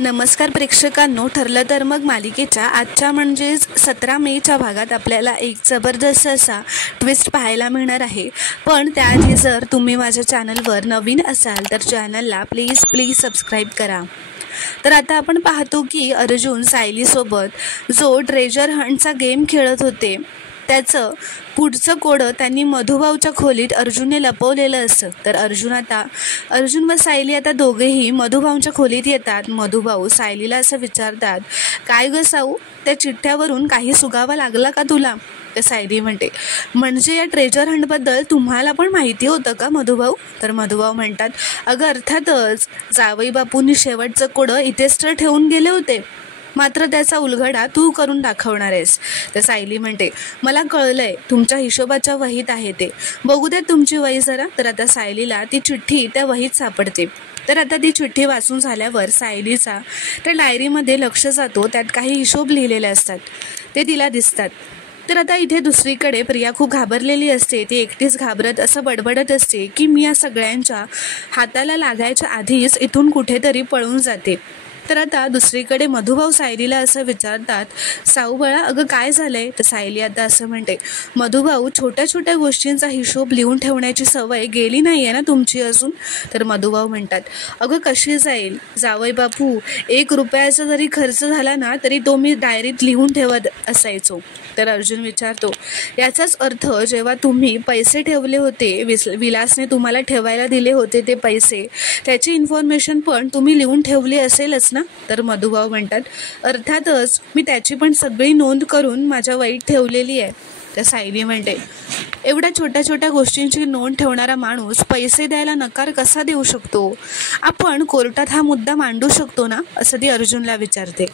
नमस्कार प्रेक्षकांनो, ठरलं तर मग मालिकेच्या आजच्या म्हणजेच 17 मेच्या भागात आपल्याला एक जबरदस्त असा ट्विस्ट पाहायला मिळणार आहे. पण त्याआधी जर तुम्ही माझ्या चॅनलवर नवीन असाल तर चॅनलला प्लीज सबस्क्राईब करा. तर आता आपण पाहतो की अर्जुन सायलीसोबत जो ट्रेजर हंटचा गेम खेळत होते त्याचं पुढचं कोडं त्यांनी मधुभाऊच्या खोलीत अर्जुनने लपवलेलं असतं. तर अर्जुन व सायली आता दोघेही मधुभाऊंच्या खोलीत येतात. मधुभाऊ सायलीला असं विचारतात, काय गं साऊ, त्या चिठ्ठ्यावरून काही सुगावा लागला का तुला? तर सायली म्हणते, म्हणजे या ट्रेजर हंटबद्दल तुम्हाला पण माहिती होतं का मधुभाऊ? तर मधुभाऊ म्हणतात, अगं अर्थातच, जावई बापूंनी शेवटचं कोडं इथेच तर ठेवून गेले होते, मात्र त्याचा उलगडा तू करून दाखवणार आहेस. तर सायली म्हणते, मला कळलंय, तुमच्या हिशोबाच्या वहीत आहे ते, बघू द्या तुमची वही जरा. तर आता सायलीला ती चिठ्ठी त्या वहीत सापडते. तर आता ती चिठ्ठी वाचून झाल्यावर सायलीचा त्या डायरीमध्ये लक्ष जातो. त्यात काही हिशोब लिहिलेले असतात, ते तिला दिसतात. तर आता इथे दुसरीकडे प्रिया खूप घाबरलेली असते. ती एकटीच घाबरत असं बडबडत असते की मी या सगळ्यांच्या हाताला लागायच्या आधीच इथून कुठेतरी पळून जाते. तर आता दुसरीकडे मधुभाऊ सायलीला असं विचारतात, साऊ बाळा, अगं काय झालंय? तर सायली आता असं म्हणते, मधुभाऊ, छोट्या छोट्या गोष्टींचा हिशोब लिहून ठेवण्याची सवय गेली नाही आहे ना तुमची अजून? तर मधुभाऊ म्हणतात, अगं कशी जाईल जावई बापू, 1 रुपयाचा जरी खर्च झाला ना तरी तो मी डायरीत लिहून ठेवत असायचो. तर अर्जुन विचारतो, याचाच अर्थ जेव्हा तुम्ही पैसे ठेवले होते, विलासने तुम्हाला ठेवायला दिले होते ते पैसे, त्याची इन्फॉर्मेशन पण तुम्ही लिहून ठेवली असेलच ना? तर मधुभाऊ म्हणतात, अर्थातच, मी त्याची पण सगळी नोंद करून माझ्या वहीत ठेवलेली आहे. तर सायली म्हणते, एवढ्या छोट्या छोट्या गोष्टींची नोंद ठेवणारा माणूस पैसे द्यायला नकार कसा देऊ शकतो? आपण कोर्टात हा मुद्दा मांडू शकतो ना? असं ती अर्जुनला विचारते.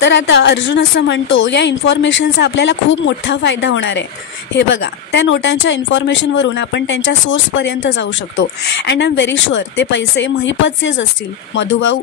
तर आता अर्जुन असं म्हणतो, या इन्फॉर्मेशनचा आपल्याला खूप मोठा फायदा होणार आहे. हे बघा, त्या नोटांच्या इन्फॉर्मेशनवरून आपण त्यांच्या सोर्सपर्यंत जाऊ शकतो. And I am very sure ते पैसे महिपतचेच असतील. मधुभाऊ,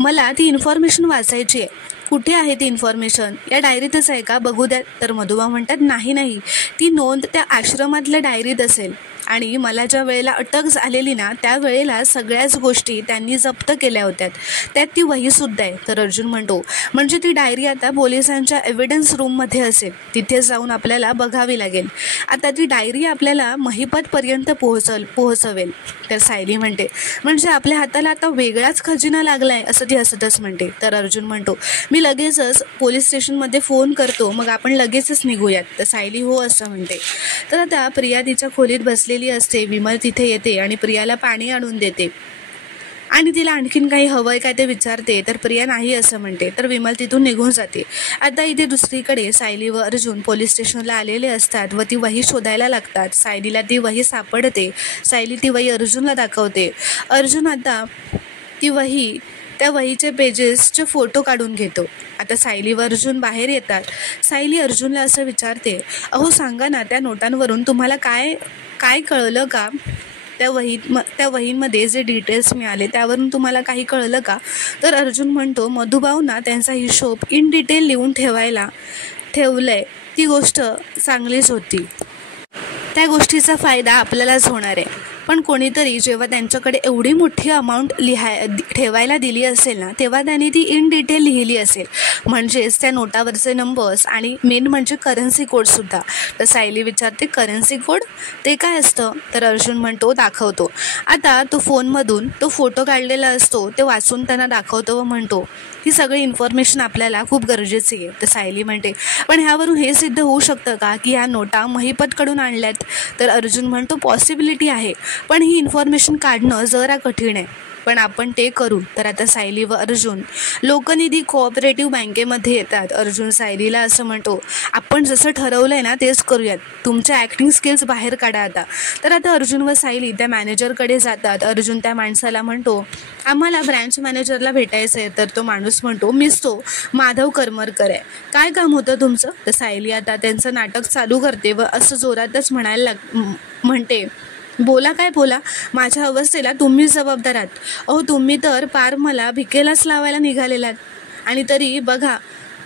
मला ती इन्फॉर्मेशन वाचायची आहे. कुठे आहे ती इन्फॉर्मेशन? या डायरीतच आहे का? बघू द्या. तर मधुभाऊ म्हणतात, नाही, ती नोंद त्या आश्रमातल्या डायरीत असेल. आणि मला ज्या वेळेला अटक झालेली ना त्यावेळेला सगळ्याच गोष्टी त्यांनी जप्त केल्या होत्या, त्यात ती वहीसुद्धा आहे. तर अर्जुन म्हणतो, म्हणजे ती डायरी आता पोलिसांच्या एव्हिडन्स रूममध्ये असेल, तिथे जाऊन आपल्याला बघावी लागेल. आता ती डायरी आपल्याला महिपतपर्यंत पोहोचवेल. तर सायली म्हणते, म्हणजे आपल्या हाताला आता वेगळाच खजिना लागला आहे, असं ती हसतच म्हणते. तर अर्जुन म्हणतो, मी लगेचच पोलीस स्टेशनमध्ये फोन करतो, मग आपण लगेचच निघूयात. तर सायली हो असं म्हणते. तर आता प्रिया तिच्या खोलीत बसलेली असते. विमल तिथे येते आणि प्रियाला पाणी आणून देते आणि तिला आणखीन काही हवंय काय ते विचारते. तर प्रिया नाही असं म्हणते. तर विमल तिथून निघून जाते. आता इथे दुसरीकडे सायली व अर्जुन पोलीस स्टेशनला आलेले असतात व ती वही शोधायला लागतात. सायलीला ती वही सापडते. सायली ती वही अर्जुनला दाखवते. अर्जुन आता त्या वहीचे पेजेसचे फोटो काढून घेतो. आता सायली व अर्जुन बाहेर येतात. सायली अर्जुनला असं विचारते, अहो सांगा ना, त्या नोटांवरून तुम्हाला काय कळलं का? त्या वहीमध्ये जे डिटेल्स मिळाले त्यावरून तुम्हाला काही कळलं का? तर अर्जुन म्हणतो, मधुभाऊंना त्यांचा हिशोब इन डिटेल लिहून ठेवलंय, ती गोष्ट चांगलीच होती. त्या गोष्टीचा फायदा आपल्यालाच होणार आहे. पण कोणीतरी जेव्हा त्यांच्याकडे एवढी मोठी अमाऊंट ठेवायला दिली असेल ना, तेव्हा त्यांनी ती इन डिटेल लिहिली असेल, म्हणजेच त्या नोटावरचे नंबर्स आणि मेन म्हणजे करन्सी कोडसुद्धा. तर सायली विचारते, करन्सी कोड ते काय असतं? तर अर्जुन म्हणतो, दाखवतो. आता तो फोनमधून तो फोटो काढलेला असतो, ते वाचून त्यांना दाखवतो व म्हणतो, ही सगळी इन्फॉर्मेशन आपल्याला खूप गरजेची आहे. तर सायली म्हणते, पण ह्यावरून हे सिद्ध होऊ शकतं का की ह्या नोटा महिपतकडून आणल्यात? तर अर्जुन म्हणतो, पॉसिबिलिटी आहे, पण ही इन्फॉर्मेशन काढणं जरा कठीण आहे, पण आपण ते करू. तर आता सायली व अर्जुन लोकनिधी कोऑपरेटिव्ह बँकेमध्ये येतात. अर्जुन सायलीला असं म्हणतो, आपण जसं ठरवलंय ना तेच करूयात, तुमच्या ॲक्टिंग स्किल्स बाहेर काढा आता. तर आता अर्जुन व सायली त्या मॅनेजरकडे जातात. अर्जुन त्या माणसाला म्हणतो, आम्हाला ब्रँच मॅनेजरला भेटायचं आहे. तर तो माणूस म्हणतो, मीच तो माधव करमरकर आहे, काय काम होतं तुमचं? तर सायली आता त्यांचं नाटक चालू करते व असं जोरातच म्हणते, बोला काय बोला, माझ्या अवस्थेला तुम्हीच जबाबदार आहात. अहो तुम्ही तर पार मला भिकेलाच लावायला निघालेलात आणि तरी बघा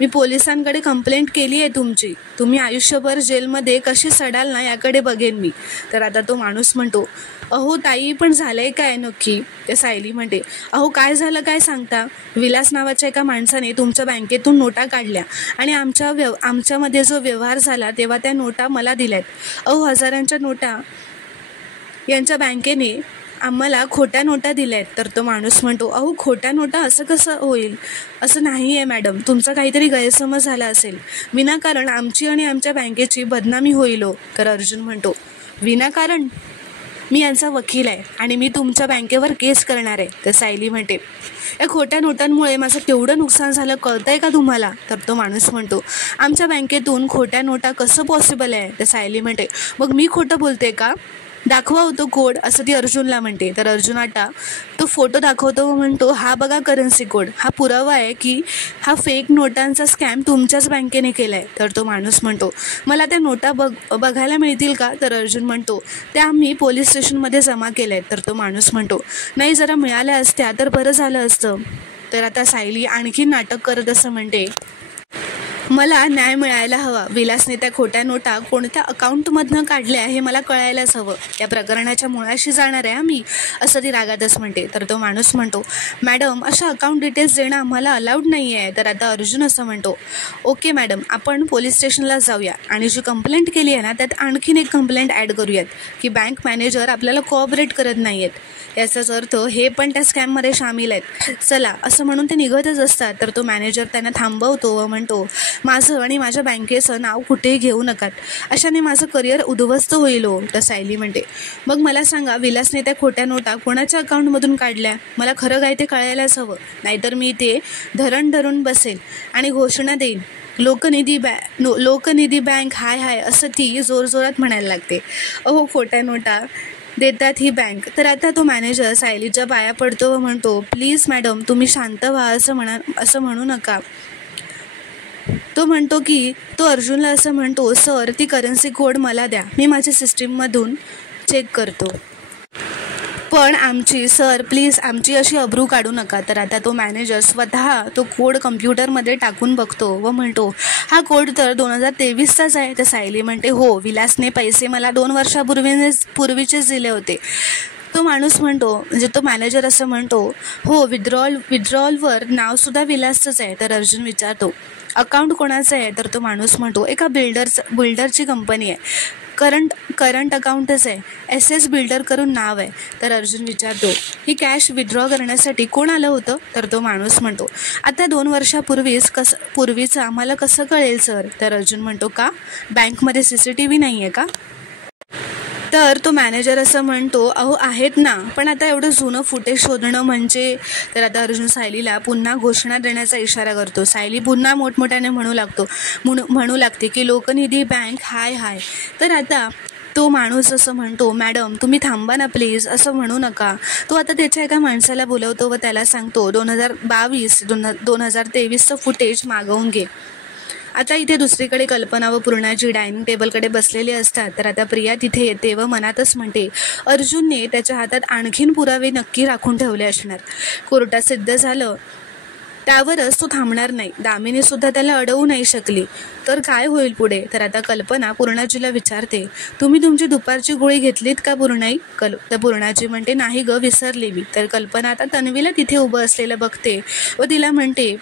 मी पोलिसांकडे कंप्लेंट केली आहे तुमची. तुम्ही आयुष्यभर जेलमध्ये कशी सडाल ना याकडे बघेन मी. तर आता तो माणूस म्हणतो, अहो ताई, पण झालंय काय नक्की? ते सायली म्हणते, अहो काय झालं काय सांगता? विलास नावाच्या एका माणसाने तुमच्या बँकेतून नोटा काढल्या आणि आमच्यामध्ये जो व्यवहार झाला तेव्हा त्या नोटा मला दिल्यात. अहो हजारांच्या नोटा यांच्या बँकेने आम्हाला खोट्या नोटा दिल्यात. तर तो माणूस म्हणतो, अहो खोट्या नोटा असं कसं होईल? असं नाही आहे मॅडम, तुमचा काहीतरी गैरसमज झाला असेल. विनाकारण आमची आणि आमच्या बँकेची बदनामी होईल हो. तर अर्जुन म्हणतो, विनाकारण? मी यांचा वकील आहे आणि मी तुमच्या बँकेवर केस करणार आहे. तर सायली म्हणते, या खोट्या नोटांमुळे माझं केवढं नुकसान झालं कळतंय का तुम्हाला? तर तो माणूस म्हणतो, आमच्या बँकेतून खोट्या नोटा कसं पॉसिबल आहे? तर सायली म्हणते, मग मी खोटं बोलते का? दाखवा होतो कोड, असं ती अर्जुनला म्हणते. तर अर्जुन आता तो फोटो दाखवतो व म्हणतो, हा बघा करन्सी कोड, हा पुरावा आहे की हा फेक नोटांचा स्कॅम तुमच्याच बँकेने केला आहे. तर तो माणूस म्हणतो, मला त्या नोटा बघायला मिळतील का? तर अर्जुन म्हणतो, त्या आम्ही पोलीस स्टेशनमध्ये जमा केल्या आहेत. तर तो माणूस म्हणतो, नाही, जरा मिळाल्या असत्या तर बरं झालं असतं. तर आता सायली आणखी नाटक करत असं म्हणते, मला न्याय मिळायला हवा. विलासने त्या खोट्या नोटा कोणत्या अकाउंटमधनं काढल्या हे मला कळायलाच हवं. या प्रकरणाच्या मुळाशी जाणार आहे आम्ही, असं ती रागातच म्हणते. तर तो माणूस म्हणतो, मॅडम अशा अकाउंट डिटेल्स देणं आम्हाला अलाउड नाही आहे. तर आता अर्जुन असं म्हणतो, ओके मॅडम, आपण पोलीस स्टेशनला जाऊया आणि जी कंप्लेंट केली आहे ना त्यात आणखीन एक कंप्लेंट ॲड करूयात की बँक मॅनेजर आपल्याला कोऑपरेट करत नाही आहेत. याचाच अर्थ हे पण त्या स्कॅममध्ये सामील आहेत. चला, असं म्हणून ते निघतच असतात. तर तो मॅनेजर त्यांना थांबवतो व म्हणतो, माझं आणि माझ्या बँकेचं नाव कुठेही घेऊ नकात, अशाने माझं करिअर उद्ध्वस्त होईल हो. तर सायली म्हणते, मग मला सांगा, विलासने त्या खोट्या नोटा कोणाच्या अकाउंटमधून काढल्या? मला खरं काय ते कळायलाच हवं, नाहीतर मी ते धरून बसेल आणि घोषणा देईन, लोकनिधी बँक हाय हाय, असं ती जोरजोरात म्हणायला लागते. अहो खोट्या नोटा देतात ही बँक. तर आता तो मॅनेजर सायलीच्या पाया पडतो व म्हणतो, प्लीज मॅडम, तुम्ही शांत व्हा, असं म्हणू नका. तो म्हणतो की तो अर्जुनला असं म्हणतो, सर ती करन्सी कोड मला द्या, मी माझ्या सिस्टीममधून चेक करतो. पण सर प्लीज आमची अशी अब्रू काढू नका. तर आता तो मॅनेजर स्वतः तो कोड कम्प्युटरमध्ये टाकून बघतो व म्हणतो, हा कोड तर 2023चाच आहे. तर सायली म्हणते, हो, विलासने पैसे मला 2 वर्षापूर्वीचेच दिले होते. तो माणूस म्हणतो, म्हणजे तो मॅनेजर असं म्हणतो, हो, विड्रॉलवर नावसुद्धा विलासचंच आहे. तर अर्जुन विचारतो, अकाउंट कोणाचं आहे? तर तो माणूस म्हणतो, एका बिल्डरची कंपनी आहे, करंट अकाउंटच आहे, SS बिल्डर करून नाव आहे. तर अर्जुन विचारतो, ही कॅश विड्रॉ करण्यासाठी कोण आलं होतं? तर तो माणूस म्हणतो, आता 2 वर्षापूर्वीचं आम्हाला कसं कळेल सर? तर अर्जुन म्हणतो, का बँकमध्ये CCTV नाही आहे का? तर तो मॅनेजर असं म्हणतो, अहो आहेत ना, पण आता एवढं जुनं फुटेज शोधणं म्हणजे. तर आता अर्जुन सायलीला पुन्हा घोषणा देण्याचा इशारा करतो. सायली पुन्हा मोठमोठ्याने म्हणू लागते की लोकनिधी बँक हाय हाय. तर आता तो माणूस असं म्हणतो, मॅडम तुम्ही थांबा ना प्लीज, असं म्हणू नका. तो आता त्याच्या एका माणसाला बोलवतो व त्याला सांगतो, 2023चं फुटेज मागवून घे. आता इथे दुसरीकडे कल्पना व पूर्णाजी डायनिंग टेबलकडे बसलेले असतात. तर आता प्रिया तिथे येते व मनातच म्हणते, अर्जुनने त्याच्या हातात आणखीन पुरावे नक्की राखून ठेवले असणार. कोर्टात सिद्ध झालं त्यावरच तो थांबणार नाही. दामिनी सुद्धा त्याला अडवू नाही शकली तर काय होईल पुढे? तर आता कल्पना पूर्णाजीला विचारते, तुम्ही तुमची दुपारची गोळी घेतलीत का पूर्णाई? तर पूर्णाजी म्हणते, नाही ग, विसरले मी. तर कल्पना आता तन्वीला तिथे उभं असलेलं बघते व तिला म्हणते,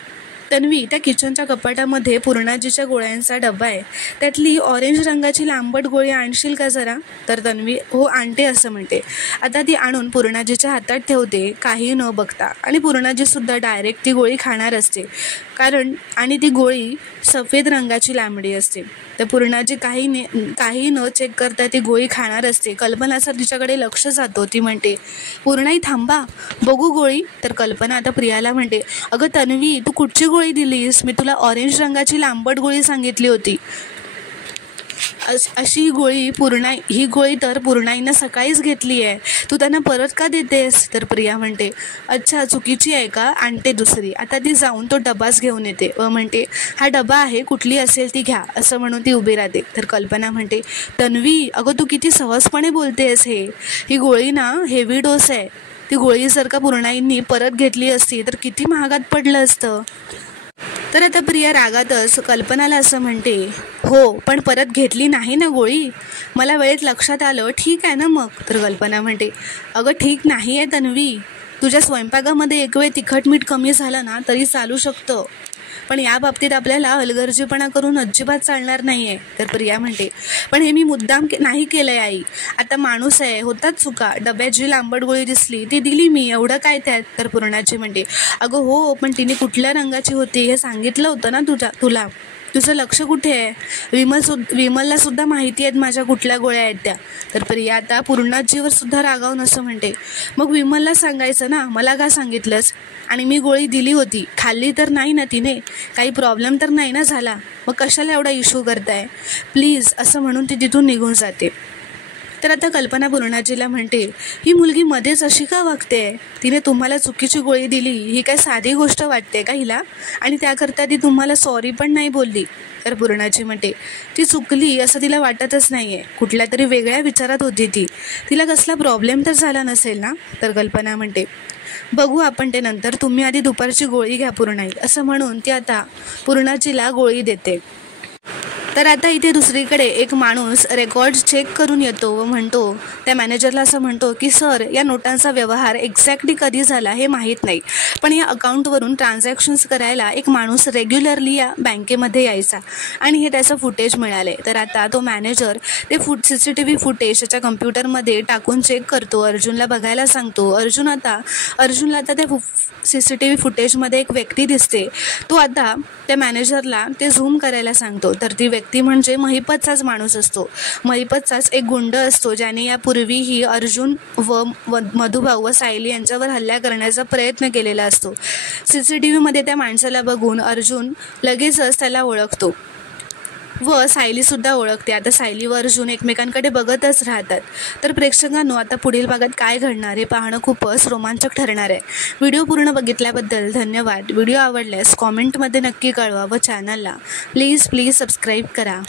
तन्वी, त्या किचनच्या कपाटामध्ये पूर्णाजीच्या गोळ्यांचा डबा आहे, त्यातली ऑरेंज रंगाची लांबट गोळी आणशील का जरा? तर तन्वी, हो आणते, असं म्हणते. आता ती आणून पूर्णाजीच्या हातात ठेवते काही न बघता, आणि पूर्णाजीसुद्धा डायरेक्ट ती गोळी खाणार असते आणि ती गोळी सफेद रंगाची लांबडी असते. तर पूर्णाजी काही न चेक करता ती गोळी खाणार असते. कल्पनाचं तिच्याकडे लक्ष जातो. ती म्हणते, पूर्णाई थांबा, बघू गोळी. तर कल्पना आता प्रियाला म्हणते, अगं तन्वी, तू कुठची गोळी दिलीस? मी तुला ऑरेंज रंगाची लांबट गोळी सांगितली होती. अशी ही गोळी तर पूर्णाईनं सकाळीच घेतली आहे, तू त्यांना परत का देतेस? तर प्रिया म्हणते, अच्छा, चुकीची आहे का? आणते दुसरी. आता ती जाऊन तो डबाच घेऊन येते व म्हणते, हा डबा आहे, कुठली असेल ती घ्या, असं म्हणून ती उभी राहते. तर कल्पना म्हणते, तन्वी, अगं तू किती सहजपणे बोलतेस. ही गोळी ना हेवी डोस आहे. ती गोळी जर का पूर्णाईंनी परत घेतली असती तर किती महागात पडलं असतं. तर आता प्रिया रागातच कल्पनाला असं म्हणते, हो पण परत घेतली नाही ना गोळी, मला वेळेत लक्षात आलं, ठीक आहे ना मग. तर कल्पना म्हणते, अगं ठीक नाही आहे तन्वी, तुझ्या स्वयंपाकामध्ये एक वेळ तिखट मीठ कमी झालं ना तरी चालू शकतं, पण या बाबतीत आपल्याला हलगर्जीपणा करून अजिबात चालणार नाही आहे. तर प्रिया म्हणते, पण हे मी मुद्दाम नाही केलं आहे आई, आता माणूस आहे, होतात चुका, डब्यात जी लांबट गोळी दिसली ती दिली मी, एवढं काय त्यात. तर पूर्णाची म्हणते, अगं हो पण तिने कुठल्या रंगाची होती हे सांगितलं होतं ना तुला, तुझं लक्ष कुठे आहे. विमलला सुद्धा माहिती आहेत माझ्या कुठल्या गोळ्या आहेत त्या. तर प्रिया आता पूर्णाजीवर सुद्धा रागावून असं म्हणते, मग विमलला सांगायचं ना, मला का सांगितलंस, आणि मी गोळी दिली होती, खाल्ली तर नाही ना तिने, काही प्रॉब्लेम तर नाही ना झाला, मग कशाला एवढा इश्यू करताय प्लीज, असं म्हणून ती तिथून निघून जाते. तर आता कल्पना पूर्णाजीला म्हणते, ही मुलगी मध्येच अशी का वागते, तिने तुम्हाला चुकीची गोळी दिली ही काय साधी गोष्ट वाटते का हिला, आणि त्याकरता ती तुम्हाला सॉरी पण नाही बोलली. तर पूर्णाजी म्हणते, ती चुकली असं तिला वाटतच नाही आहे, कुठल्या तरी वेगळ्या विचारात होती ती, तिला कसला प्रॉब्लेम तर झाला नसेल ना. तर कल्पना म्हणते, बघू आपण ते नंतर, तुम्ही आधी दुपारची गोळी घ्या पूर्णाई, असं म्हणून ती आता पूर्णाजीला गोळी देते. तर आता इथे दुसरीकडे एक माणूस रेकॉर्ड्स चेक करून येतो व म्हणतो, त्या मॅनेजरला असं म्हणतो की सर, या नोटांचा व्यवहार एक्झॅक्टली कधी झाला हे माहीत नाही, पण या अकाउंटवरून ट्रान्झॅक्शन्स करायला एक माणूस रेग्युलरली या बँकेमध्ये यायचा आणि हे त्याचं फुटेज मिळाले. तर आता तो मॅनेजर ते CCTV फुटेज त्याच्या कम्प्युटरमध्ये टाकून चेक करतो, अर्जुनला बघायला सांगतो. अर्जुनला आता त्या CCTV फुटेजमध्ये एक व्यक्ती दिसते, तो आता त्या मॅनेजरला ते झूम करायला सांगतो. तर ती व्यक्ती म्हणजे महिपतचाच माणूस असतो, महिपतचाच एक गुंड असतो, ज्याने यापूर्वीही अर्जुन व मधुभाऊ व सायली यांच्यावर हल्ला करण्याचा प्रयत्न केलेला असतो. CCTVमध्ये त्या माणसाला बघून अर्जुन लगेचच त्याला ओळखतो व सायलीसुद्धा ओळखते. आता सायली व अर्जुन एकमेकांकडे बघतच राहतात. तर प्रेक्षकांनो, आता पुढील भागात काय घडणार हे पाहणं खूपच रोमांचक ठरणार आहे. व्हिडिओ पूर्ण बघितल्याबद्दल धन्यवाद. व्हिडिओ आवडल्यास कॉमेंटमध्ये नक्की कळवा व चॅनलला प्लीज सबस्क्राईब करा.